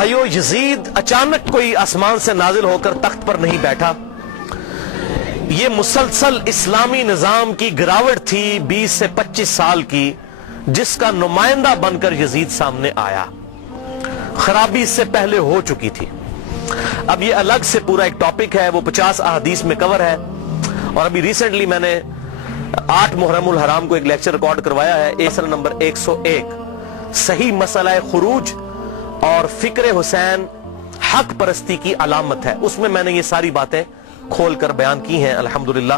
بھائیو، یزید اچانک کوئی آسمان سے نازل ہو کر تخت پر نہیں بیٹھا. یہ مسلسل اسلامی نظام کی گراوٹ تھی 20 سے 25 سال کی، جس کا نمائندہ بن کر یزید سامنے آیا. خرابی اس سے پہلے ہو چکی تھی. اب یہ الگ سے پورا ایک ٹاپک ہے، وہ 50 احادیث میں کور ہے. اور ابھی ریسنٹلی میں نے 8 محرم الحرام کو ایک لیکچر ریکارڈ کروایا ہے، ایسر نمبر 101، صحیح مسئلہ خروج اور فکر حسین حق پرستی کی علامت ہے. اس میں میں نے یہ ساری باتیں کھول کر بیان کی ہیں الحمدللہ.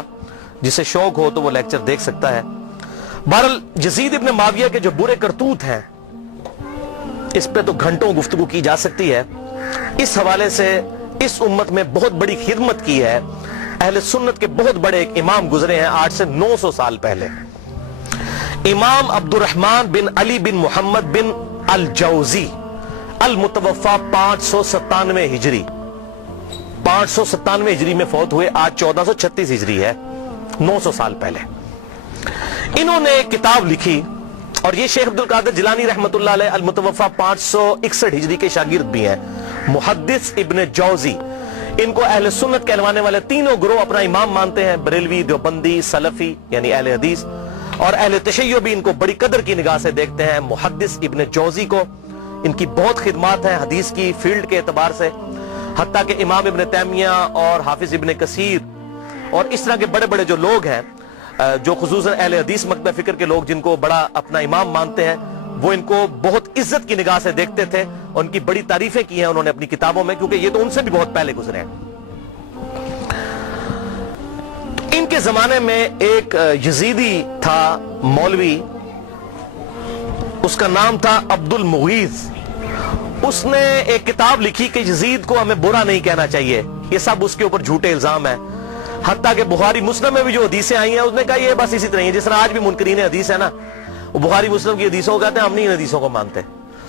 جسے شوق ہو تو وہ لیکچر دیکھ سکتا ہے. بہرحال یزید ابن معاویہ کے جو برے کرتوت ہیں، اس پہ تو گھنٹوں گفتگو کی جا سکتی ہے. اس حوالے سے اس امت میں بہت بڑی خدمت کی ہے. اہل سنت کے بہت بڑے ایک امام گزرے ہیں آج سے 900 سال پہلے. امام عبد الرحمن بن علی بن محمد بن الجوزی، المتوفا 597 ہجری، 597 ہجری میں فوت ہوئے. آج 1436 ہجری ہے، 900 سال پہلے. انہوں نے ایک کتاب لکھی، اور یہ شیخ عبد القادر جیلانی رحمت اللہ علیہ المتوفا 561 ہجری کے شاگرد بھی ہیں، محدث ابن جوزی. ان کو اہل سنت کہلوانے والے تینوں گروہ اپنا امام مانتے ہیں، بریلوی، دیوبندی، سلفی یعنی اہل حدیث، اور اہل تشیع بھی ان کو بڑی قدر کی نگاہ سے دیکھتے ہیں. محدث ابن جوزی کو ان کی بہت خدمات ہیں حدیث کی فیلڈ کے اعتبار سے، حتیٰ کہ امام ابن تیمیہ اور حافظ ابن کثیر اور اس طرح کے بڑے بڑے جو لوگ ہیں، جو خصوصاً اہل حدیث مکتبہ فکر کے لوگ جن کو بڑا اپنا امام مانتے ہیں، وہ ان کو بہت عزت کی نگاہ سے دیکھتے تھے. ان کی بڑی تعریفیں کی ہیں انہوں نے اپنی کتابوں میں، کیونکہ یہ تو ان سے بھی بہت پہلے گزرے ہیں. ان کے زمانے میں ایک یزیدی تھا مولوی، اس کا نام تھا عبد المغیث. اس نے ایک کتاب لکھی کہ یزید کو ہمیں برا نہیں کہنا چاہیے، یہ سب اس کے اوپر جھوٹے الزام ہیں. حتیٰ کہ بخاری مسلم میں بھی جو حدیثیں آئی ہیں، اس نے کہا یہ بس اسی طرح ہے جس طرح آج بھی منکرین حدیث ہے نا، وہ بخاری مسلم کی حدیثوں کو کہتے ہیں ہم نہیں ان حدیثوں کو مانتے.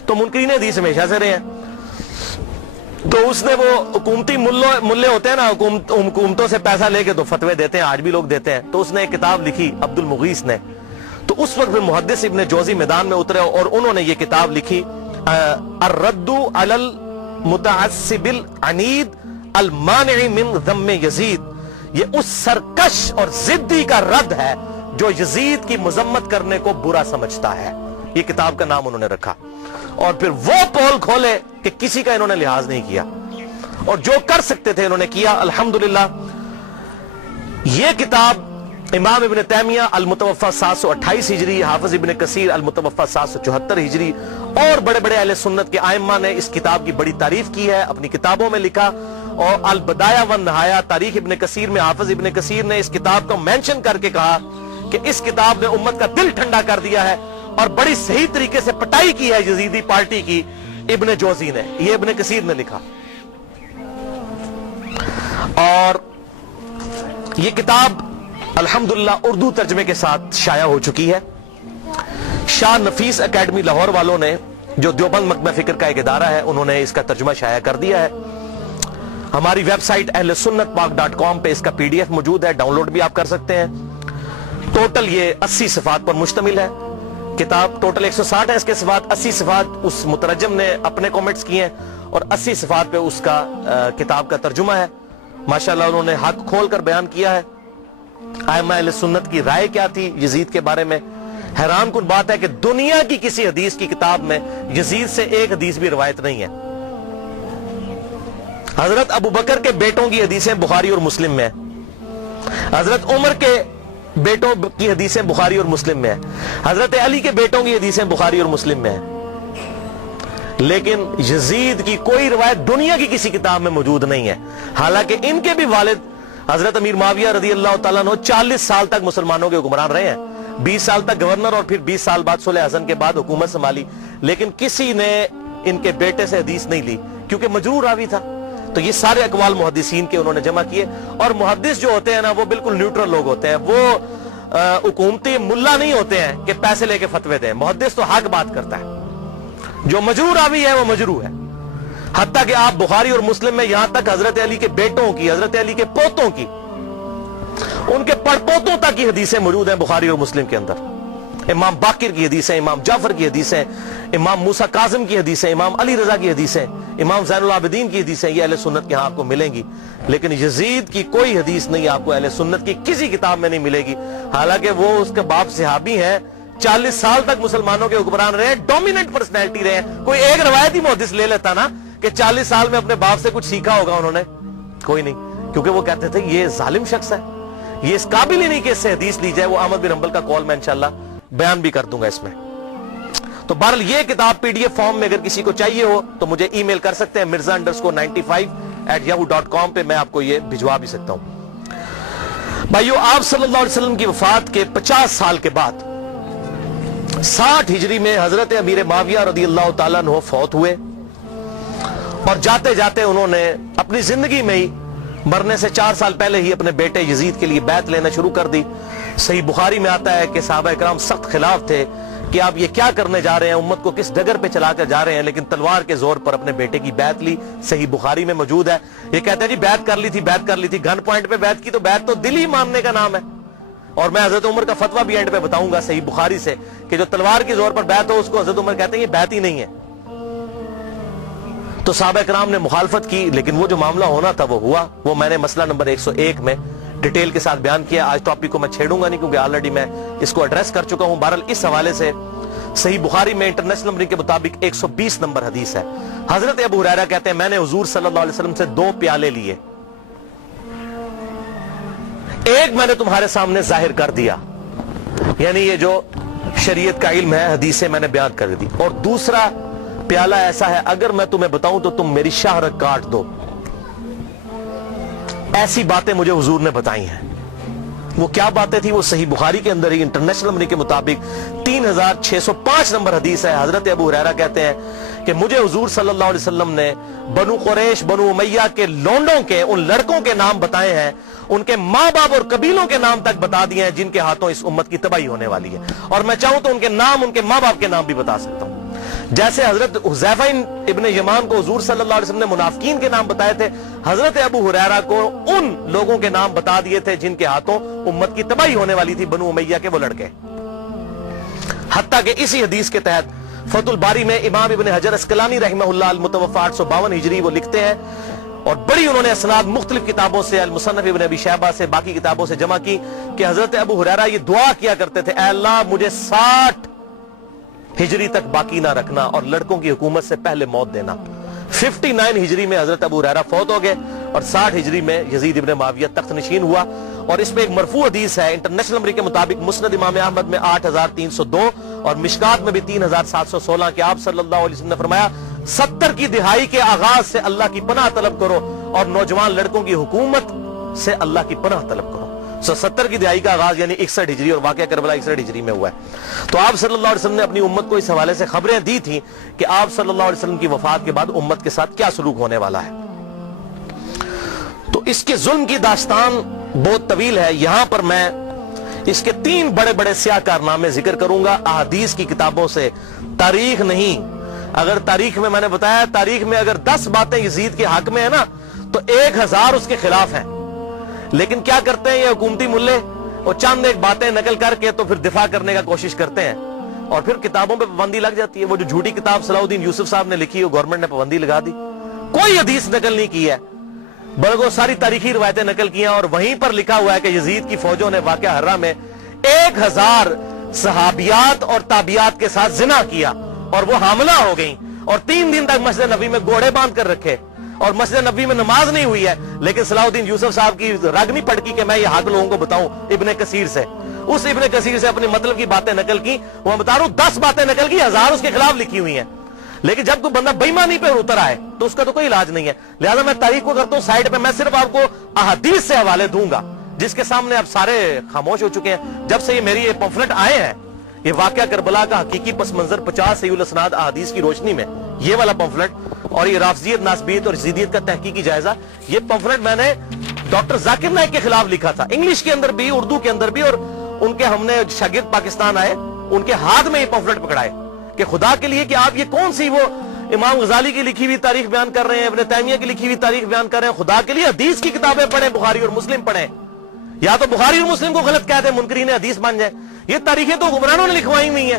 تو منکرین حدیث ہمیشہ سے رہے ہیں. تو اس نے وہ حکومتی ملے ہوتے ہیں نا، حکومتوں سے پیسہ لے کے تو فتوے دیتے ہیں، آج بھی لوگ دیتے ہیں. تو اس نے ایک کتاب لکھی عبد المغیث نے. تو اس وقت محدث ابن جوزی میدان میں اترے اور انہوں نے یہ کتاب لکھی، الرد علی المتعصب العنید المانع من ذم یزید. یہ اس سرکش اور ضدی کا رد ہے جو یزید کی مذمت کرنے کو برا سمجھتا ہے. یہ کتاب کا نام انہوں نے رکھا. اور پھر وہ پول کھولے کہ کسی کا انہوں نے لحاظ نہیں کیا، اور جو کر سکتے تھے انہوں نے کیا. الحمدللہ یہ کتاب امام ابن تیمیہ المتوفا 728 ہجری، حافظ ابن کثیر المتوفا 774 ہجری اور بڑے بڑے اہل سنت کے ائمہ نے اس کتاب کی بڑی تعریف کی ہے، اپنی کتابوں میں لکھا. اور البدایہ والنہایہ تاریخ ابن کثیر میں حافظ ابن کثیر نے اس کتاب کو مینشن کر کے کہا کہ اس کتاب نے امت کا دل ٹھنڈا کر دیا ہے، اور بڑی صحیح طریقے سے پٹائی کی ہے یزیدی پارٹی کی ابن جوزی نے. یہ ابن کثیر نے لکھا. اور یہ کتاب الحمدللہ اردو ترجمے کے ساتھ شائع ہو چکی ہے. شاہ نفیس اکیڈمی لاہور والوں نے، جو دیوبند مکتبہ فکر کا ایک ادارہ ہے، انہوں نے اس کا ترجمہ شائع کر دیا ہے. ہماری ویب سائٹ ahlsunnatpak.com پہ اس کا PDF موجود ہے، ڈاؤن لوڈ بھی آپ کر سکتے ہیں. ٹوٹل یہ 80 صفحات پر مشتمل ہے کتاب. ٹوٹل 160 ہے اس کے صفحات. 80 صفحات اس مترجم نے اپنے کومنٹس کیے ہیں، اور 80 صفحات پہ اس کا کتاب کا ترجمہ ہے. ماشاءاللہ انہوں نے حق کھول کر بیان کیا ہے. ائمہ اہل سنت کی رائے کیا تھی یزید کے بارے میں. حیران کن بات ہے کہ دنیا کی کسی حدیث کی کتاب میں یزید سے ایک حدیث بھی روایت نہیں ہے. حضرت ابو بکر کے بیٹوں کی حدیثیں بخاری اور مسلم میں ہیں. حضرت عمر کے بیٹوں کی حدیثیں بخاری اور مسلم میں ہیں. حضرت علی کے بیٹوں کی حدیثیں بخاری اور مسلم میں ہیں. لیکن یزید کی کوئی روایت دنیا کی کسی کتاب میں موجود نہیں ہے. حالانکہ ان کے بھی والد حضرت امیر معاویہ رضی اللہ تعالیٰ عنہ 40 سال تک مسلمانوں کے حکمران رہے ہیں، 20 سال تک گورنر، اور پھر 20 سال بعد صلح حسن کے بعد حکومت سنبھالی. لیکن کسی نے ان کے بیٹے سے حدیث نہیں لی، کیونکہ مجروح راوی تھا. تو یہ سارے اقوال محدثین کے انہوں نے جمع کیے. اور محدث جو ہوتے ہیں نا، وہ بالکل نیوٹرل لوگ ہوتے ہیں. وہ حکومتی ملا نہیں ہوتے ہیں کہ پیسے لے کے فتوے دیں. محدث تو حق بات کرتا ہے. جو مجروح راوی ہے وہ مجروح ہے. حتیٰ کہ آپ بخاری اور مسلم میں یہاں تک حضرت علی کے بیٹوں کی، حضرت علی کے پوتوں کی، ان کے پڑپوتوں تک کی حدیثیں موجود ہیں بخاری اور مسلم کے اندر. امام باقر کی حدیثیں، امام جعفر کی حدیثیں، امام موسیٰ کاظم کی حدیثیں، امام علی رضا کی حدیثیں، امام زین العابدین کی حدیثیں، یہ اہل سنت کے ہاں آپ کو ملیں گی. لیکن یزید کی کوئی حدیث نہیں آپ کو اہل سنت کی کسی کتاب میں نہیں ملے گی. حالانکہ وہ اس کے باپ صحابی ہیں، 40 سال تک مسلمانوں کے حکمران رہے، ڈومیننٹ پرسنالٹی رہے. کوئی ایک روایتی محدث لے لیتا نا کہ 40 سال میں اپنے باپ سے کچھ سیکھا ہوگا انہوں نے، کوئی نہیں. کیونکہ وہ کہتے تھے یہ ظالم شخص ہے، یہ اس قابل ہی نہیں کہ اس سے حدیث لی جائے. وہ احمد بن حنبل کا قول میں انشاءاللہ بیان بھی کر دوں گا اس میں. تو بہرحال یہ کتاب پی ڈی ایف فارم میں اگر کسی کو چاہیے ہو تو مجھے ای میل کر سکتے ہیں mirza_95@yahoo.com پہ، میں آپ کو یہ بھجوا بھی سکتا ہوں. بھائیو، آپ صلی اللہ علیہ وسلم کی وفات کے 50 سال کے بعد 60 ہجری میں حضرت امیر معاویہ رضی اللہ تعالیٰ عنہ فوت ہوئے، اور جاتے جاتے انہوں نے اپنی زندگی میں ہی مرنے سے 4 سال پہلے ہی اپنے بیٹے یزید کے لیے بیعت لینا شروع کر دی. صحیح بخاری میں آتا ہے کہ صحابہ کرام سخت خلاف تھے کہ آپ یہ کیا کرنے جا رہے ہیں، امت کو کس ڈگر پہ چلا کر جا رہے ہیں، لیکن تلوار کے زور پر اپنے بیٹے کی بیعت لی. صحیح بخاری میں موجود ہے. یہ کہتے ہیں جی بیعت کر لی تھی، گن پوائنٹ پہ بیعت کی، تو بیعت تو دل ہی ماننے کا نام ہے. اور میں حضرت عمر کا فتویٰ بھی اینڈ پہ بتاؤں گا صحیح بخاری سے کہ جو تلوار کے زور پر بیعت ہو اس کو حضرت عمر کہتے ہیں یہ بیعت ہی نہیں ہے. تو صحابہ کرام نے مخالفت کی، لیکن وہ جو معاملہ ہونا تھا وہ ہوا. وہ میں نے مسئلہ نمبر 101 میں ڈیٹیل کے ساتھ بیان کیا. آج ٹاپک کو میں چھیڑوں گا نہیں کیونکہ آلریڈی میں اس کو ایڈریس کر چکا ہوں. بہرحال اس حوالے سے صحیح بخاری میں انٹرنیشنل نمبر کے مطابق 120 نمبر حدیث ہے. حضرت ابو ہریرہ کہتے ہیں میں نے حضور صلی اللہ علیہ وسلم سے 2 پیالے لیے، ایک میں نے تمہارے سامنے ظاہر کر دیا، یعنی یہ جو شریعت کا علم ہے، حدیثیں میں نے بیان کر دی، اور دوسرا پیالہ ایسا ہے اگر میں تمہیں بتاؤں تو تم میری شہرت کاٹ دو. ایسی باتیں مجھے حضور نے بتائی ہیں. وہ کیا باتیں تھی؟ وہ صحیح بخاری کے اندر ہی انٹرنیشنل نمبر کے مطابق 3605 نمبر حدیث ہے. حضرت ابو ہریرہ کہتے ہیں کہ مجھے حضور صلی اللہ علیہ وسلم نے بنو قریش، بنو امیہ کے لونڈوں کے ان لڑکوں کے نام بتائے ہیں، ان کے ماں باپ اور قبیلوں کے نام تک بتا دیے ہیں جن کے ہاتھوں اس امت کی تباہی ہونے والی ہے. اور میں چاہوں تو ان کے نام، ان کے ماں باپ کے نام بھی بتا سکتا ہوں. جیسے حضرت حذیفہ ابن یمان کو حضور صلی اللہ علیہ وسلم نے منافقین کے نام بتائے تھے، حضرت ابو ہریرہ کو ان لوگوں کے نام بتا دیے تھے جن کے ہاتھوں امت کی تباہی ہونے والی تھی، بنو امیہ کے وہ لڑکے. حتیٰ کہ اسی حدیث کے تحت فتح الباری میں امام ابن حجر اسقلانی رحمہ اللہ المتوفی 852 ہجری وہ لکھتے ہیں، اور بڑی انہوں نے اسناد مختلف کتابوں سے، المصنف ابن ابی شیبہ سے، باقی کتابوں سے جمع کی کہ حضرت ابو ہریرہ یہ دعا کیا کرتے تھے، اے اللہ مجھے 60 ہجری تک باقی نہ رکھنا اور لڑکوں کی حکومت سے پہلے موت دینا. 59 ہجری میں حضرت ابو ہریرہ فوت ہو گئے، اور 60 ہجری میں یزید ابن معاویہ تخت نشین ہوا. اور اس میں ایک مرفوع حدیث ہے انٹرنیشنل نمبر کے مطابق مسند امام احمد میں 8302 اور مشکات میں بھی 3716 کہ آپ صلی اللہ علیہ وسلم نے فرمایا 70 کی دہائی کے آغاز سے اللہ کی پناہ طلب کرو اور نوجوان لڑکوں کی حکومت سے اللہ کی پناہ طلب کرو. 70 کی دہائی کا آغاز یعنی 61 ہجری، اور واقعہ کربلا 61 ہجری میں ہوا ہے. تو آپ صلی اللہ علیہ وسلم نے اپنی امت کو اس حوالے سے خبریں دی تھیں کہ آپ صلی اللہ علیہ وسلم کی وفات کے بعد امت کے ساتھ کیا سلوک ہونے والا ہے. تو اس کے ظلم کی داستان بہت طویل ہے. یہاں پر میں اس کے 3 بڑے بڑے سیاہ کارنامے ذکر کروں گا احادیث کی کتابوں سے، تاریخ نہیں. اگر تاریخ میں نے بتایا تاریخ میں اگر 10 باتیں یزید کے حق میں ہیں نا تو 1000 اس کے خلاف ہیں. لیکن کیا کرتے ہیں یہ حکومتی ملے، اور چند ایک باتیں نقل کر کے تو پھر دفاع کرنے کا کوشش کرتے ہیں، اور پھر کتابوں پہ پابندی لگ جاتی ہے. وہ جو جھوٹی کتاب صلاح الدین یوسف صاحب نے لکھی، وہ گورنمنٹ نے پابندی لگا دی. کوئی حدیث نقل نہیں کی ہے، بلکہ ساری تاریخی روایتیں نقل کی ہیں، اور وہیں پر لکھا ہوا ہے کہ یزید کی فوجوں نے واقعہ ہرہ میں 1000 صحابیات اور تابعیات کے ساتھ زنا کیا، اور وہ حاملہ ہو گئیں، اور 3 دن تک مسجد نبوی میں گھوڑے باندھ کر رکھے، اور مسجد نبوی میں نماز نہیں ہوئی ہے. لیکن صلاح الدین یوسف صاحب کی رگ نہیں پڑکی کہ میں یہ حق لوگوں کو بتاؤں. ابن کثیر سے، اس ابن کثیر سے اپنی مطلب کی باتیں نقل کی. وہ بتا رہا ہوں 10 باتیں نقل کی، 1000 اس کے خلاف لکھی ہوئی ہیں. لیکن جب کوئی بندہ بے ایمانی پہ اتر آئے تو اس کا تو کوئی علاج نہیں ہے. لہذا میں تاریخ کو کرتا ہوں سائڈ پہ، میں صرف آپ کو احادیث سے حوالے دوں گا جس کے سامنے اب سارے خاموش ہو چکے ہیں. جب سے یہ میری یہ پمفلٹ آئے ہیں، یہ واقعہ کربلا کا حقیقی پس منظر 50 صحیح الاسناد احادیث کی روشنی میں، یہ والا پمفلٹ، اور یہ رافضیت، ناسبیت اور یزیدیت کا تحقیقی جائزہ، یہ پمفلٹ میں نے ڈاکٹر ذاکر نائک کے خلاف لکھا تھا، انگلش کے اندر بھی، اردو کے اندر بھی. اور ان کے ہم نے شاگرد پاکستان آئے، ان کے ہاتھ میں یہ پمفلٹ پکڑائے کہ خدا کے لیے کہ آپ یہ کون سی وہ امام غزالی کی لکھی ہوئی تاریخ بیان کر رہے ہیں، ابن تیمیہ کی لکھی ہوئی تاریخ بیان کر رہے ہیں. خدا کے لیے حدیث کی کتابیں پڑھیں، بخاری اور مسلم پڑھیں، یا تو بخاری اور مسلم کو غلط کہہ دیں، منکرین حدیث بن جائیں، یہ تاریخیں تو حکمرانوں نے لکھوائی ہوئی ہیں.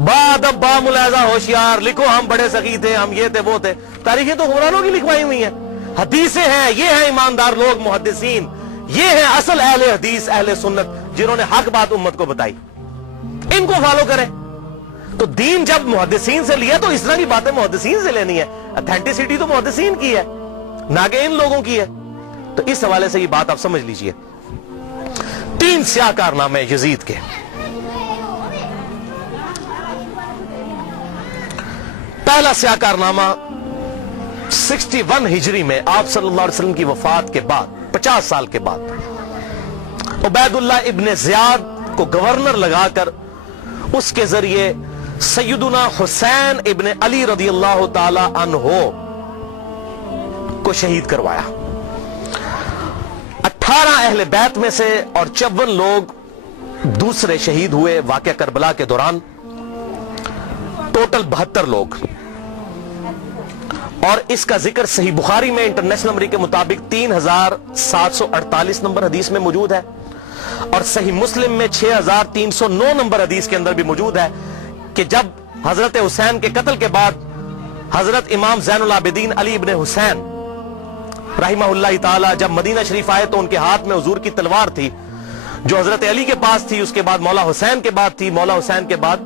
بادب با ملاحظہ ہوشیار لکھو ہم بڑے سخی تھے, ہم یہ تھے وہ تھے. تاریخیں تو حکمرانوں کی لکھوائی ہوئی ہیں. حدیثیں ہیں, یہ ہیں ایماندار لوگ محدثین, یہ ہیں اصل اہل حدیث اہل سنت جنہوں نے حق بات امت کو بتائی. ان کو فالو کریں. تو دین جب محدثین سے لیا تو اس طرح کی باتیں محدثین سے لینی ہے. اتھینٹسٹی تو محدثین کی ہے نہ کہ ان لوگوں کی ہے. تو اس حوالے سے یہ بات آپ سمجھ لیجئے. 3 سیاہ کارنامے یزید کے. پہلا سیاہ کارنامہ 61 ہجری میں آپ صلی اللہ علیہ وسلم کی وفات کے بعد 50 سال کے بعد عبید اللہ ابن زیاد کو گورنر لگا کر اس کے ذریعے سیدنا حسین ابن علی رضی اللہ تعالی عنہ کو شہید کروایا. 18 اہل بیت میں سے اور 54 لوگ دوسرے شہید ہوئے واقعہ کربلا کے دوران. ٹوٹل 72 لوگ. اور اس کا ذکر صحیح بخاری میں انٹرنیشنل نمبر کے مطابق 3748 نمبر حدیث میں موجود ہے, اور صحیح مسلم میں 6309 نمبر حدیث کے اندر بھی موجود ہے کہ جب حضرت حسین کے قتل کے بعد حضرت امام زین العابدین علی ابن حسین رحمہ اللہ تعالی جب مدینہ شریف آئے تو ان کے ہاتھ میں حضور کی تلوار تھی جو حضرت علی کے پاس تھی, اس کے بعد مولا حسین کے بعد تھی, مولا حسین کے بعد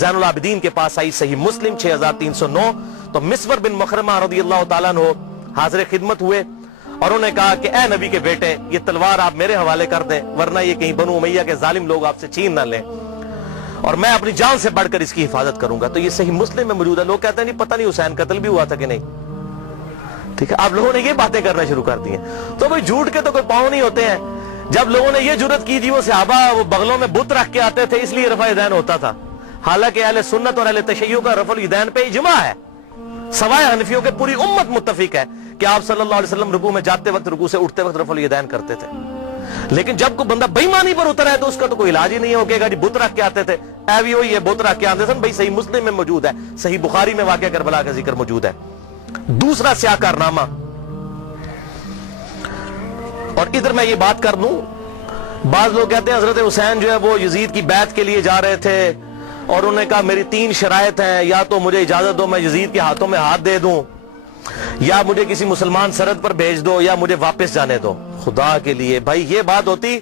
زین العابدین کے پاس آئی. صحیح مسلم 6309. تو مسور بن مخرمہ رضی اللہ تعالیٰ عنہ حاضر خدمت ہوئے اور انہوں نے کہا کہ اے نبی کے بیٹے, یہ تلوار آپ میرے حوالے کر دیں ورنہ یہ کہیں بنو امیہ کے ظالم لوگ آپ سے چھین نہ لیں, اور میں اپنی جان سے بڑھ کر اس کی حفاظت کروں گا. تو یہ صحیح مسلم میں موجود ہے. لوگ کہتے ہیں نہیں پتہ نہیں حسین قتل بھی ہوا تھا کہ نہیں. ٹھیک ہے, آپ لوگوں نے یہ باتیں کرنا شروع کر دی ہیں. تو بھئی جھوٹ کے تو کوئی پاؤں نہیں ہوتے ہیں. جب لوگوں نے یہ جرت کی جی وہ صحابہ وہ بغلوں میں بت رکھ کے آتے تھے اس لیے رفع یدین ہوتا تھا, حالانکہ اہل سنت اور اہل تشیع کا رفع الیدین پہ اجماع ہے. سوائے حنفیوں کے پوری امت متفق ہے کہ آپ صلی اللہ علیہ وسلم رکوع میں جاتے وقت رکوع سے اٹھتے وقت رفع الیدین کرتے تھے. لیکن جب کوئی بندہ بے ایمانی پر اترا ہے تو اس کا تو کوئی علاج ہی نہیں ہو گا جی بت رکھ کے آتے تھے. اے بھی وہی ہے بت رکھ کے آتے تھے. بھائی صحیح مسلم میں موجود ہے, صحیح بخاری میں واقعہ کربلا کا ذکر موجود ہے. دوسرا سیاہ کارنامہ, اور ادھر میں یہ بات کر دوں, بعض لوگ کہتے ہیں حضرت حسین جو ہے وہ یزید کی بیعت کے لیے جا رہے تھے اور انہوں نے کہا میری 3 شرائط ہیں, یا تو مجھے اجازت دو میں یزید کے ہاتھوں میں ہاتھ دے دوں, یا مجھے کسی مسلمان سرحد پر بھیج دو, یا مجھے واپس جانے دو. خدا کے لیے بھائی یہ بات ہوتی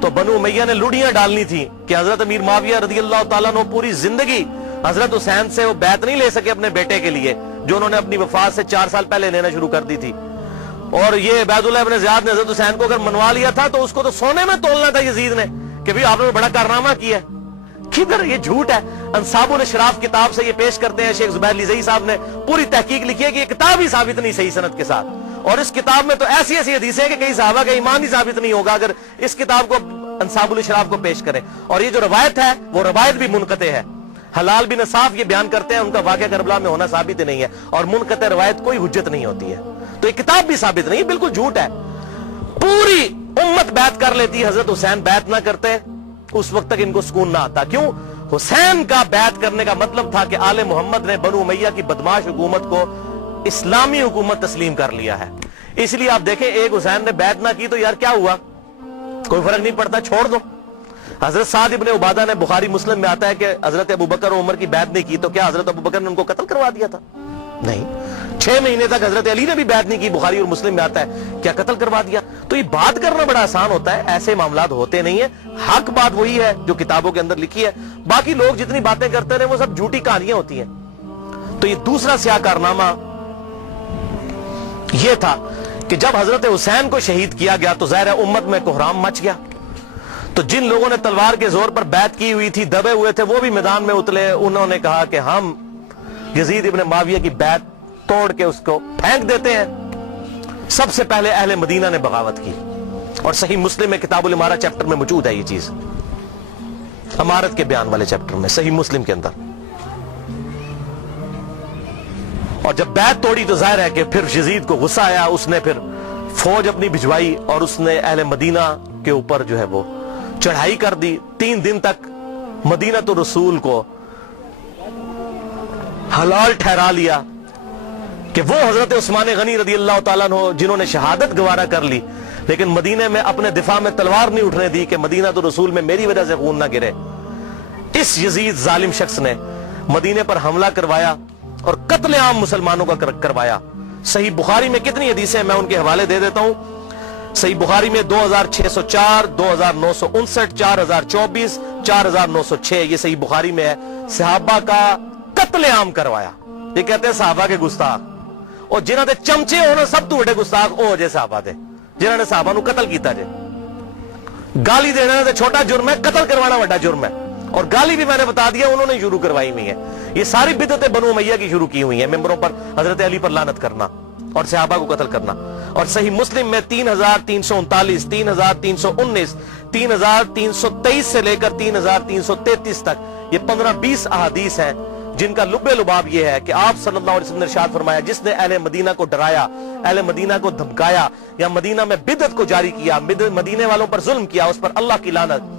تو بنو امیہ نے لڑیاں ڈالنی تھی کہ حضرت امیر معاویہ رضی اللہ تعالیٰ عنہ پوری زندگی حضرت حسین سے وہ بیعت نہیں لے سکے اپنے بیٹے کے لیے جو انہوں نے اپنی وفات سے 4 سال پہلے لینا شروع کر دی تھی. اور یہ عبید اللہ ابن زیاد نے حضرت حسین کو اگر منوا لیا تھا تو اس کو تو سونے میں تولنا تھا یزید نے کہ بھی آپ نے بڑا کارنامہ کیا. کدھر یہ جھوٹ ہے. انصاب الاشراف کتاب سے یہ پیش کرتے ہیں, شیخ زبیر لیزئی صاحب نے پوری تحقیق لکھی ہے کہ یہ کتاب ہی ثابت نہیں صحیح سند کے ساتھ, اور اس کتاب میں تو ایسی ایسی حدیثیں ہیں کہ کئی صحابہ کا ایمان ہی ثابت نہیں ہوگا اگر اس کتاب کو انصاب الاشراف کو پیش کریں. اور یہ جو روایت ہے وہ روایت بھی منقطع ہے. حلال بن صاف یہ بیان کرتے ہیں ان کا واقعہ کربلا میں ہونا ثابت نہیں ہے, اور منقطع روایت کوئی حجت نہیں ہوتی ہے. تو یہ کتاب بھی ثابت نہیں, بالکل جھوٹ ہے. پوری امت بیعت کر لیتی, حضرت حسین بیعت نہ کرتے اس وقت تک ان کو سکون نہ آتا. کیوں؟ حسین کا بیعت کرنے کا مطلب تھا کہ آل محمد نے بنو امیہ کی بدماش حکومت کو اسلامی حکومت تسلیم کر لیا ہے. اس لیے آپ دیکھیں ایک حسین نے بیعت نہ کی تو یار کیا ہوا, کوئی فرق نہیں پڑتا, چھوڑ دو. حضرت سعد ابن عبادہ نے بخاری مسلم میں آتا ہے کہ حضرت ابوبکر و عمر کی بیعت نہیں کی تو کیا حضرت ابوبکر نے ان کو قتل کروا دیا تھا؟ نہیں. 6 مہینے تک حضرت علی نے بھی بیعت نہیں کی, بخاری اور مسلم میں آتا ہے, کیا قتل کروا دیا؟ تو یہ بات کرنا بڑا آسان ہوتا ہے, ایسے معاملات ہوتے نہیں ہیں. حق بات وہی ہے جو کتابوں کے اندر لکھی ہے, باقی لوگ جتنی باتیں کرتے رہے وہ سب جھوٹی کہانیاں ہوتی ہیں. تو یہ دوسرا سیاہ کارنامہ یہ تھا کہ جب حضرت حسین کو شہید کیا گیا تو ظاہر ہے امت میں کوہرام مچ گیا. تو جن لوگوں نے تلوار کے زور پر بیعت کی ہوئی تھی, دبے ہوئے تھے, وہ بھی میدان میں اترے. انہوں نے کہا کہ ہم یزید ابن معاویہ کی بیعت توڑ کے اس کو پھینک دیتے ہیں. سب سے پہلے اہل مدینہ نے بغاوت کی, اور صحیح مسلم میں کتاب الامارہ چیپٹر میں موجود ہے یہ چیز, امارت کے بیان والے چیپٹر میں صحیح مسلم کے اندر. اور جب بیعت توڑی تو ظاہر ہے کہ پھر یزید کو غصہ آیا, اس نے پھر فوج اپنی بھجوائی اور اس نے اہل مدینہ کے اوپر جو ہے وہ چڑھائی کر دی. 3 دن تک مدینہ تو رسول کو حلال ٹھہرا لیا کہ وہ حضرت عثمان غنی رضی اللہ تعالیٰ عنہ جنہوں نے شہادت گوارا کر لی, لیکن مدینے میں اپنے دفاع میں تلوار نہیں اٹھنے دی کہ مدینہ تو رسول میں میری وجہ سے خون نہ گرے. اس یزید ظالم شخص نے مدینے پر حملہ کروایا اور قتل عام مسلمانوں کا کروایا. صحیح بخاری میں کتنی حدیثیں میں ان کے حوالے دے دیتا ہوں. صحیح بخاری میں 2604, 2959, 4024, 4906 یہ صحیح بخاری میں ہے. صحابہ کا قتل عام کروایا. یہ کہتے ہیں صحابہ کے گستاخ, اور جنہاں دے چمچے ہونا سب تو بڑے گستاخ او جے صحابہ دے جنہاں نے صحابہ نو قتل کیتا جے. گالی دینا تے چھوٹا جرم ہے, قتل کروانا بڑا جرم ہے. اور گالی بھی میں نے بتا دیا انہوں نے شروع کروائی ہوئی ہے. یہ ساری بدعتیں بنو امیہ کی شروع کی ہوئی ہیں, ممبروں پر حضرت علی پر لعنت کرنا اور صحابہ کو قتل کرنا. اور صحیح مسلم میں 3339, 3319, 3323 سے لے کر 3333 تک یہ 15-20 احادیث ہیں جن کا لب لباب یہ ہے کہ آپ صلی اللہ علیہ وسلم نے ارشاد فرمایا, جس نے اہل مدینہ کو ڈرایا, اہل مدینہ کو دھمکایا یا مدینہ میں بدعت کو جاری کیا, مدینے والوں پر ظلم کیا, اس پر اللہ کی لعنت,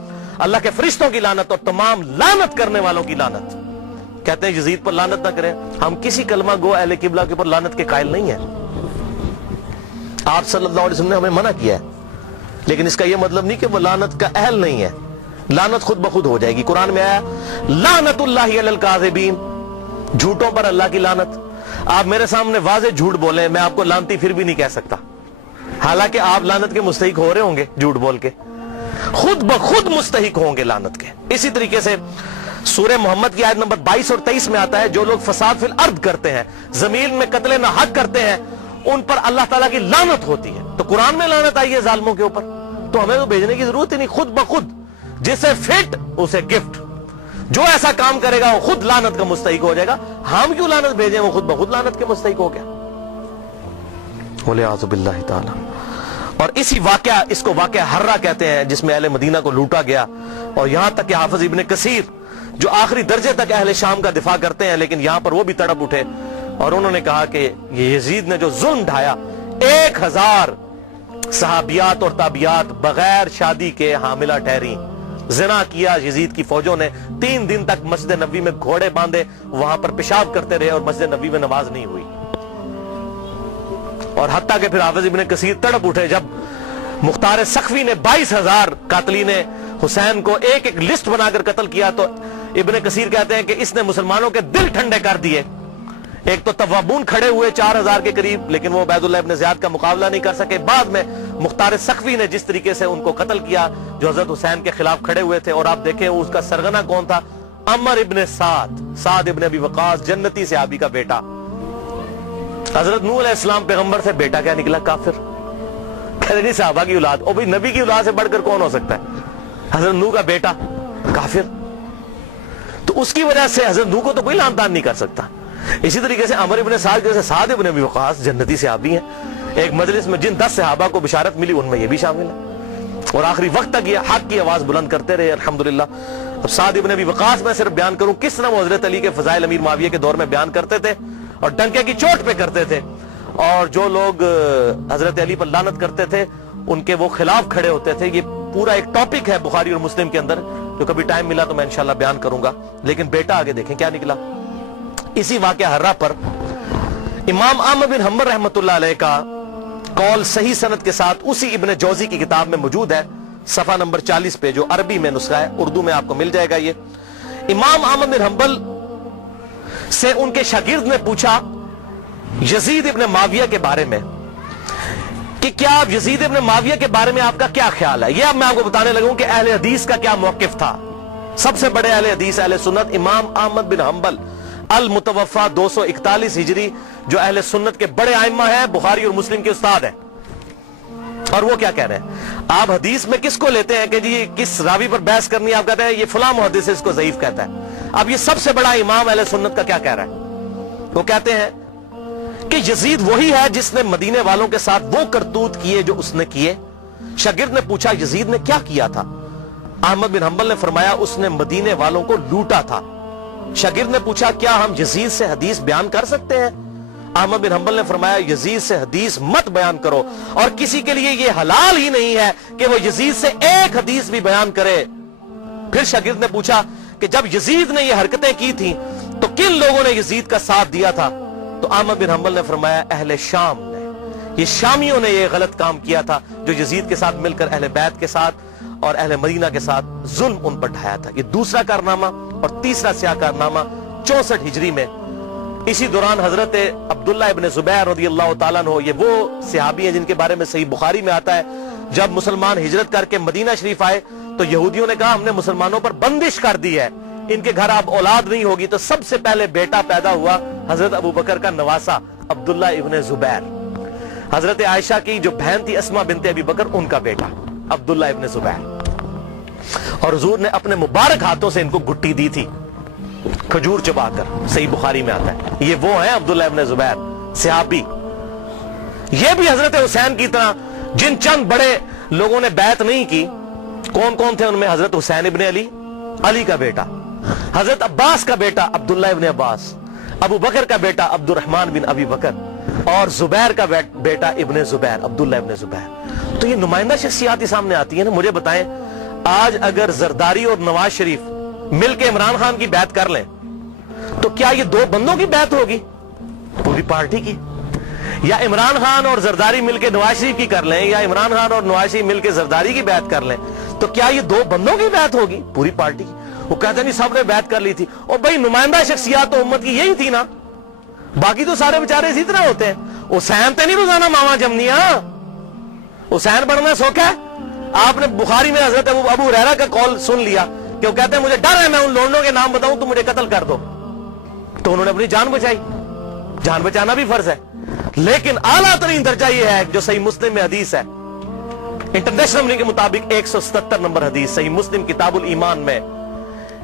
اللہ کے فرشتوں کی لعنت اور تمام لعنت کرنے والوں کی لعنت. کہتے ہیں یزید پر لعنت نہ کریں. ہم کسی کلمہ گو اہل قبلہ کے اوپر لعنت کے قائل نہیں ہیں. آپ صلی اللہ علیہ وسلم نے ہمیں منع کیا ہے, لیکن اس کا یہ مطلب نہیں کہ وہ لعنت کا اہل نہیں ہے. لعنت خود بخود ہو جائے گی. قرآن میں آیا لعنت اللہ علی الکاذبین, جھوٹوں پر اللہ کی لعنت. آپ میرے سامنے واضح جھوٹ بولیں, میں آپ کو لعنتی پھر بھی نہیں کہہ سکتا, حالانکہ آپ لعنت کے مستحق ہو رہے ہوں گے. جھوٹ بول کے خود بخود مستحق ہوں گے لعنت کے. اسی طریقے سے سورہ محمد کی آیت نمبر 22 اور 23 میں آتا ہے, جو لوگ فساد فی الارض کرتے ہیں, زمین میں قتل نہ حق کرتے ہیں, ان پر اللہ تعالیٰ کی لعنت ہوتی ہے. تو قرآن میں لعنت آئی ہے ظالموں کے اوپر, تو ہمیں تو بھیجنے کی ضرورت ہی نہیں. خود بخود جسے فٹ اسے گفٹ, جو ایسا کام کرے گا وہ خود لعنت کا مستحق ہو جائے گا. ہم کیوں لعنت بھیجیں, وہ خود بخود لعنت کے مستحق ہو گیا. وَلِعَاذُ بِاللَّهِ تعالی. اور اسی واقعہ, اس کو واقعہ حرہ کہتے ہیں, جس میں اہل مدینہ کو لوٹا گیا. اور یہاں تک کہ حافظ ابن کثیر جو آخری درجے تک اہل شام کا دفاع کرتے ہیں, لیکن یہاں پر وہ بھی تڑپ اٹھے اور انہوں نے کہا کہ یہ یزید نے جو ظلم ڈھایا, 1000 صحابیات اور تابعیات بغیر شادی کے حاملہ ٹھہری, زنا کیا یزید کی فوجوں نے. 3 دن تک مسجد نبوی میں گھوڑے باندھے وہاں پر پیشاب کرتے رہے اور مسجد نبوی میں نماز نہیں ہوئی. اور حتیٰ کہ پھر حافظ ابن کثیر تڑپ اٹھے جب مختار سقفی نے 22,000 قاتلین حسین کو ایک ایک لسٹ بنا کر قتل کیا, تو ابن کثیر کہتے ہیں کہ اس نے مسلمانوں کے دل ٹھنڈے کر دیے. ایک تو توابون کھڑے ہوئے 4000 کے قریب, لیکن وہ عبید اللہ ابن زیاد کا مقابلہ نہیں کر سکے. بعد میں مختار سقفی نے جس طریقے سے ان کو قتل کیا جو حضرت حسین کے خلاف کھڑے ہوئے تھے, اور آپ دیکھیں اس کا سرغنہ کون تھا, عمر ابن سعد ابن ابی وقاص, جنتی صحابی کا بیٹا. حضرت نوح علیہ السلام پیغمبر سے بیٹا کیا نکلا, کافر. کہتے نہیں صحابہ کی اولاد, او بھئی نبی کی اولاد سے بڑھ کر کون ہو سکتا ہے, حضرت نوح کا بیٹا کافر. تو اس کی وجہ سے حضرت نوح کو تو کوئی لعن طعن نہیں کر سکتا. اسی طریقے سے عمر ابن سعد ابن ابی وقاص جنتی صحابی ہیں. ایک مجلس میں جن 10 صحابہ کو بشارت ملی ان میں یہ بھی شامل ہے, اور آخری وقت تک یہ حق کی آواز بلند کرتے رہے الحمدللہ. اب سعد ابن ابی وقاص میں صرف بیان کروں کس طرح وہ حضرت علی کے فضائل امیر معاویہ کے دور میں بیان کرتے تھے اور ڈنکے کی چوٹ پہ کرتے تھے, اور جو لوگ حضرت علی پر لعنت کرتے تھے ان کے وہ خلاف کھڑے ہوتے تھے. یہ پورا ایک ٹاپک ہے بخاری اور مسلم کے اندر, جو کبھی ٹائم ملا تو میں انشاءاللہ بیان کروں گا. لیکن بیٹا آگے دیکھیں کیا نکلا. اسی واقعہ حرہ پر امام احمد بن حنبل رحمۃ اللہ علیہ کا قول صحیح سند کے ساتھ اسی ابن جوزی کی کتاب میں موجود ہے, صفحہ نمبر 40 پہ, جو عربی میں نسخہ ہے, اردو میں آپ کو مل جائے گا. یہ امام احمد بن حنبل سے ان کے شاگرد نے پوچھا یزید ابن معاویہ کے بارے میں کہ کیا یزید ابن معاویہ کے بارے میں آپ کا کیا خیال ہے. یہ اب میں آپ کو بتانے لگوں کہ اہل حدیث کا کیا موقف تھا. سب سے بڑے اہل حدیث اہل سنت امام احمد بن حنبل المتوفا 241 ہجری, جو اہل سنت کے بڑے ائمہ ہیں, بخاری اور مسلم کے استاد ہیں. اور وہ کیا کہہ رہے ہیں, آپ حدیث میں کس کو لیتے ہیں کہ جی کس راوی پر بحث کرنی ہے, آپ کہتے ہیں یہ فلاں محدث اس کو ضعیف کہتا ہے. اب یہ سب سے بڑا امام اہل سنت کا کیا کہہ رہا ہے, وہ کہتے ہیں کہ یزید وہی ہے جس نے مدینے والوں کے ساتھ وہ کرتوت کیے جو اس نے کیے. شاگرد نے پوچھا یزید نے کیا کیا تھا. احمد بن حنبل نے فرمایا اس نے مدینے والوں کو لوٹا تھا. شاگرد نے پوچھا کیا ہم یزید سے حدیث بیان کر سکتے ہیں. احمد بن حنبل نے فرمایا یزید سے حدیث مت بیان کرو, اور کسی کے لیے یہ حلال ہی نہیں ہے کہ وہ یزید سے ایک حدیث بھی بیان کرے. پھر شاگرد نے پوچھا کہ جب یزید نے یہ حرکتیں کی تھیں تو کن لوگوں نے یزید کا ساتھ دیا تھا. تو احمد بن حنبل نے فرمایا اہل شام نے, یہ شامیوں نے یہ غلط کام کیا تھا جو یزید کے ساتھ مل کر اہل بیت کے ساتھ اور اہل مدینہ کے ساتھ ظلم ان پر ڈھایا تھا. یہ دوسرا کارنامہ. اور تیسرا سیاہ کارنامہ 64 ہجری میں اسی دوران حضرت عبداللہ ابن زبیر رضی اللہ تعالیٰ عنہ، یہ وہ صحابی ہیں جن کے بارے میں صحیح بخاری میں آتا ہے جب مسلمان ہجرت کر کے مدینہ شریف آئے تو یہودیوں نے کہا ہم نے مسلمانوں پر بندش کر دی ہے، ان کے گھر اب اولاد نہیں ہوگی. تو سب سے پہلے بیٹا پیدا ہوا حضرت ابو بکر کا نواسا عبداللہ ابن زبیر. حضرت عائشہ کی جو بہن تھی اسما بنت ابی بکر، ان کا بیٹا عبداللہ ابن زبیر. اور حضور نے اپنے مبارک ہاتھوں سے ان کو گٹی دی تھی کھجور چبا کر، صحیح بخاری میں آتا ہے. یہ وہ ہیں عبداللہ ابن زبیر صحابی. یہ بھی حضرت حسین کی طرح جن چند بڑے لوگوں نے بیعت نہیں کی. کون کون تھے ان میں؟ حضرت حسین ابن علی، علی کا بیٹا، حضرت عباس کا بیٹا عبداللہ ابن عباس، ابو بکر کا بیٹا عبد الرحمن بن ابی بکر، اور زبیر کا بیٹا ابن زبیر، عبداللہ ابن زبیر. تو یہ نمائندہ شخصیات ہی سامنے آتی ہیں نا. مجھے بتائیں آج اگر زرداری اور نواز شریف مل کے عمران خان کی بیعت کر لیں تو کیا یہ دو بندوں کی بیعت ہوگی؟ پوری پارٹی کی. یا عمران خان اور زرداری مل کے نواز شریف کی کر لیں، یا عمران خان اور نواز شریف مل کے زرداری کی بیعت کر لیں تو کیا یہ دو بندوں کی بیعت ہوگی؟ پوری پارٹی کی. وہ کہتے نہیں سب نے بیعت کر لی تھی. اور بھائی نمائندہ شخصیات تو امت کی یہی تھی نا، باقی تو سارے بیچارے اسی طرح ہوتے ہیں. حسین تے نہیں روزانہ ماما جمنیاں. حسین بننا سوکھ ہے. آپ نے بخاری میں حضرت ابو ہریرہ کا قول سن لیا کہ وہ کہتے ہیں مجھے ڈر ہے میں ان لوگوں کے نام بتاؤں تو مجھے قتل کر دو. تو انہوں نے اپنی جان بچائی. جان بچانا بھی فرض ہے، لیکن اعلیٰ ترین درجہ یہ ہے جو صحیح مسلم میں حدیث ہے، انٹرنیشنل نمبر کے مطابق 177 نمبر حدیث صحیح مسلم کتاب الایمان میں،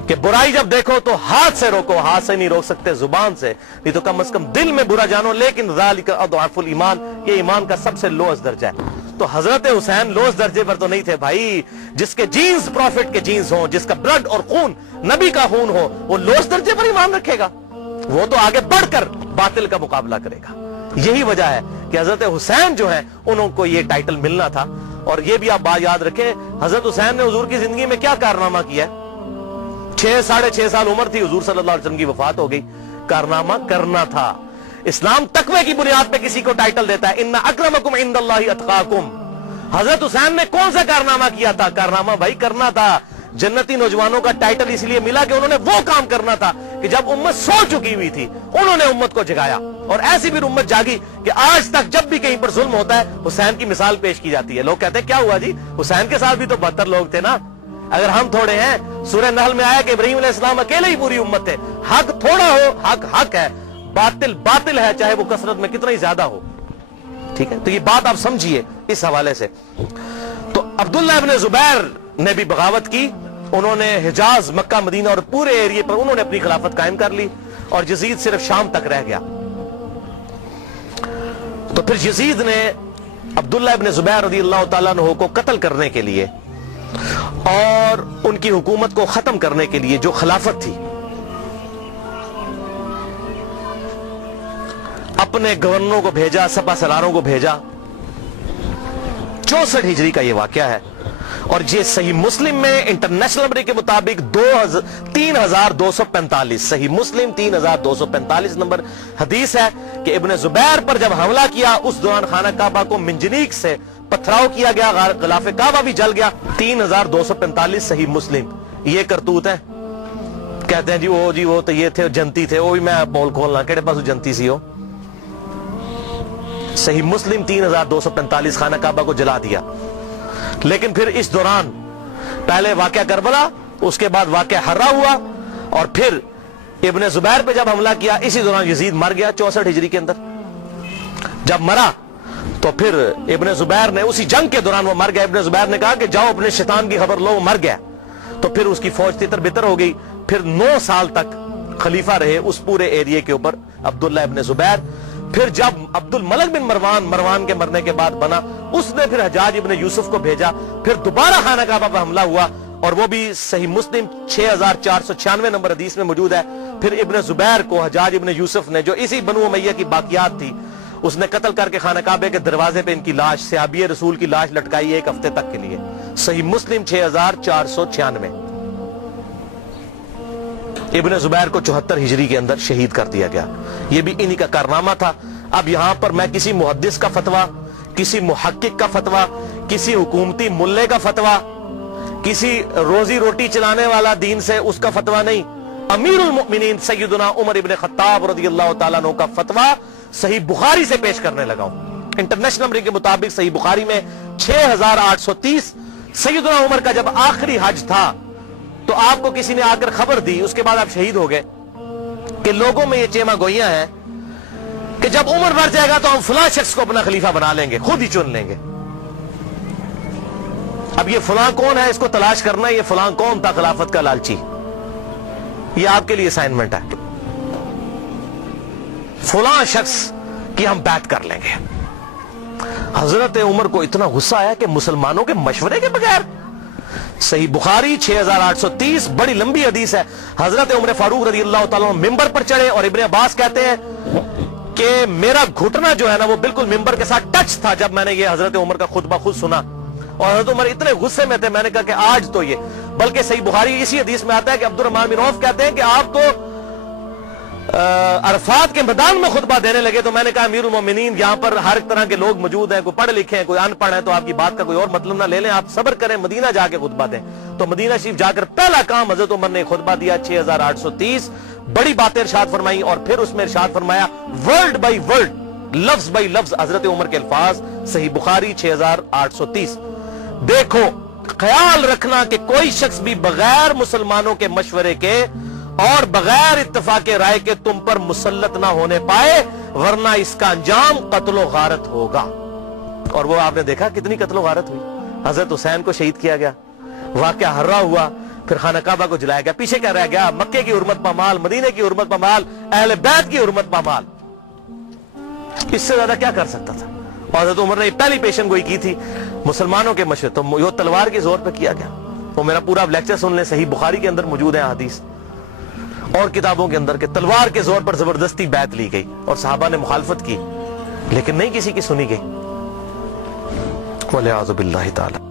کہ برائی جب دیکھو تو ہاتھ سے روکو. ہاتھ سے نہیں روک سکتے، زبان سے، نہیں تو کم از کم دل میں برا جانو. لیکن ذالک اضعف الایمان، یہ ایمان کا سب سے لوئسٹ درجہ ہے. تو حضرت حسین لوئسٹ درجے پر تو نہیں تھے بھائی. جس کے جینز پروفٹ کے جینز ہوں، جس کا بلڈ اور خون نبی کا خون ہو، وہ لوئسٹ درجے پر ایمان رکھے گا؟ وہ تو آگے بڑھ کر باطل کا مقابلہ کرے گا. یہی وجہ ہے کہ حضرت حسین جو ہیں انہوں کو یہ ٹائٹل ملنا تھا. اور یہ بھی آپ بات یاد رکھیں، حضرت حسین نے حضور کی زندگی میں کیا کارنامہ کیا ہے؟ 6.5 سال عمر تھی، حضور صلی اللہ علیہ وسلم کی وفات ہو گئی. کارنامہ کرنا تھا. اسلام تقوی کی بنیاد پہ کسی کو ٹائٹل دیتا ہے، ان اکرمکم عند اللہ اتقاکم. حضرت حسین نے کون سا کارنامہ کیا تھا؟ کارنامہ بھائی کرنا تھا. جنتی نوجوانوں کا ٹائٹل اس لیے ملا کہ انہوں نے وہ کام کرنا تھا کہ جب امت سو چکی ہوئی تھی انہوں نے امت کو جگایا. اور ایسی بھی امت جاگی کہ آج تک جب بھی کہیں پر ظلم ہوتا ہے حسین کی مثال پیش کی جاتی ہے. لوگ کہتے ہیں کیا ہوا جی، حسین کے ساتھ بھی تو 72 لوگ تھے نا. اگر ہم تھوڑے ہیں، سورہ نحل میں آیا کہ ابراہیم علیہ السلام اکیلے ہی پوری امت تھے. حق تھوڑا ہو، حق حق ہے، باطل باطل ہے، چاہے وہ کثرت میں کتنا ہی زیادہ ہو. ٹھیک ہے، تو یہ بات آپ سمجھیے اس حوالے سے. تو عبداللہ ابن زبیر نے بھی بغاوت کی. انہوں نے حجاز، مکہ، مدینہ اور پورے ایریے پر انہوں نے اپنی خلافت قائم کر لی اور یزید صرف شام تک رہ گیا. تو پھر یزید نے عبداللہ ابن زبیر رضی اللہ تعالیٰ عنہ کو قتل کرنے کے لیے اور ان کی حکومت کو ختم کرنے کے لیے جو خلافت تھی، اپنے گورنروں کو بھیجا، سپہ سالاروں کو بھیجا. 64 ہجری کا یہ واقعہ ہے. اور یہ صحیح مسلم میں انٹرنیشنل نمبر کے مطابق 3245 صحیح مسلم 3245 نمبر حدیث ہے کہ ابن زبیر پر جب حملہ کیا اس دوران خانہ کعبہ کو منجنیق سے پتھراؤ کیا گیا، غلاف کعبہ بھی جل گیا. 3245 صحیح مسلم. یہ کرتوت ہے. کہتے ہیں جی وہ تو یہ تھے جنتی تھے. وہ بھی میں پول کھولنا کہڑے پاس جنتی سی ہو. صحیح مسلم 3245 خانہ کعبہ کو جلا دیا. لیکن پھر اس دوران پہلے واقعہ کربلا، اس کے بعد واقعہ حرہ ہوا، اور پھر ابن زبیر پہ جب حملہ کیا اسی دوران یزید مر گیا 64 ہجری کے اندر. جب مرا تو پھر ابن زبیر نے اسی جنگ کے دوران وہ مر گیا. ابن زبیر نے کہا کہ جاؤ اپنے شیطان کی خبر لو، وہ مر گیا. تو پھر اس کی فوج تتر بتر ہو گئی. پھر 9 سال تک خلیفہ رہے اس پورے ایریے کے اوپر عبداللہ ابن زبیر. پھر جب عبد الملک بن مروان کے مرنے کے بعد بنا، اس نے پھر حجاج ابن یوسف کو بھیجا. پھر دوبارہ خانہ کعبہ پر حملہ ہوا، اور وہ بھی صحیح مسلم 6496 نمبر حدیث میں موجود ہے. پھر ابن زبیر کو حجاج ابن یوسف نے، جو اسی بنو امیہ کی باقیات تھی، اس نے قتل کر کے خانہ کعبے کے دروازے پہ ان کی لاش، صحابی رسول کی لاش لٹکائی 1 ہفتے تک کے لیے. صحیح مسلم 6496. ابن زبیر کو 74 ہجری کے اندر شہید کر دیا گیا. یہ بھی انہی کا کارنامہ تھا. اب یہاں پر میں کسی محدث کا فتویٰ کسی محقق کا فتویٰ، کسی حکومتی ملے کا فتویٰ، کسی روزی روٹی چلانے والا دین سے اس کا فتویٰ نہیں، امیر المؤمنین سیدنا عمر ابن خطاب رضی اللہ تعالیٰ عنہ کا فتویٰ صحیح بخاری سے پیش کرنے لگا ہوں۔ انٹرنیشنل نمبر کے مطابق صحیح بخاری میں 6830، سیدنا عمر کا جب آخری حج تھا تو آپ کو کسی نے آ کر خبر دی، اس کے بعد آپ شہید ہو گئے، کہ لوگوں میں یہ چیما گوئیاں ہیں کہ جب عمر مر جائے گا تو ہم فلاں شخص کو اپنا خلیفہ بنا لیں گے، خود ہی چن لیں گے۔ اب یہ فلاں کون ہے، اس کو تلاش کرنا ہے، یہ فلاں کون تھا خلافت کا لالچی۔ یہ آپ کے لیے اسائنمنٹ ہے، فلاں شخص کی ہم بیعت کر لیں گے۔ حضرت عمر کو اتنا غصہ آیا کہ مسلمانوں کے مشورے کے بغیر، صحیح بخاری 6830، بڑی لمبی حدیث ہے، حضرت عمر فاروق رضی اللہ تعالیٰ عنہ ممبر پر چڑھے اور ابن عباس کہتے ہیں کہ میرا گھٹنا جو ہے نا وہ بالکل ممبر کے ساتھ ٹچ تھا جب میں نے یہ حضرت عمر کا خطبہ خود سنا، اور حضرت عمر اتنے غصے میں تھے، میں نے کہا کہ آج تو یہ، بلکہ صحیح بخاری اسی حدیث میں آتا ہے کہ عبد الرحمن بن عوف کہتے ہیں کہ آپ تو عرفات کے میدان میں خطبہ دینے لگے، تو میں نے کہا امیر المومنین یہاں پر ہر طرح کے لوگ موجود ہیں، کوئی پڑھے لکھے ہیں، کوئی ان پڑھ ہے، تو آپ کی بات کا کوئی اور مطلب نہ لے لیں، آپ صبر کریں، مدینہ جا کے خطبہ دیں۔ تو مدینہ شریف جا کر پہلا کام حضرت عمر نے خطبہ دیا 6830، بڑی باتیں ارشاد فرمائی، اور پھر اس میں ارشاد فرمایا ورڈ بائی ورڈ، لفظ بائی لفظ حضرت عمر کے الفاظ، صحیح بخاری 6830۔ دیکھو، خیال رکھنا کہ کوئی شخص بھی بغیر مسلمانوں کے مشورے کے اور بغیر اتفاق رائے کے تم پر مسلط نہ ہونے پائے، ورنہ اس کا انجام قتل و غارت ہوگا۔ اور وہ آپ نے دیکھا کتنی قتل و غارت ہوئی، حضرت حسین کو شہید کیا گیا، واقعہ ہررا ہوا، پھر خانہ کعبہ کو جلایا گیا، پیچھے کیا رہ گیا؟ مکے کی حرمت پامال، مدینے کی حرمت پامال، اہل بیت کی حرمت پامال۔ اس سے زیادہ کیا کر سکتا تھا؟ اور حضرت عمر نے پہلی پیشن گوئی کی تھی مسلمانوں کے مشورے، تو یہ تلوار کے زور پہ کیا گیا۔ وہ میرا پورا لیکچر سن لیں، صحیح بخاری کے اندر موجود ہے حدیث اور کتابوں کے اندر، کہ تلوار کے زور پر زبردستی بیعت لی گئی اور صحابہ نے مخالفت کی، لیکن نہیں کسی کی سنی گئی۔ وَلِعَاذُ بِاللَّهِ تعالی۔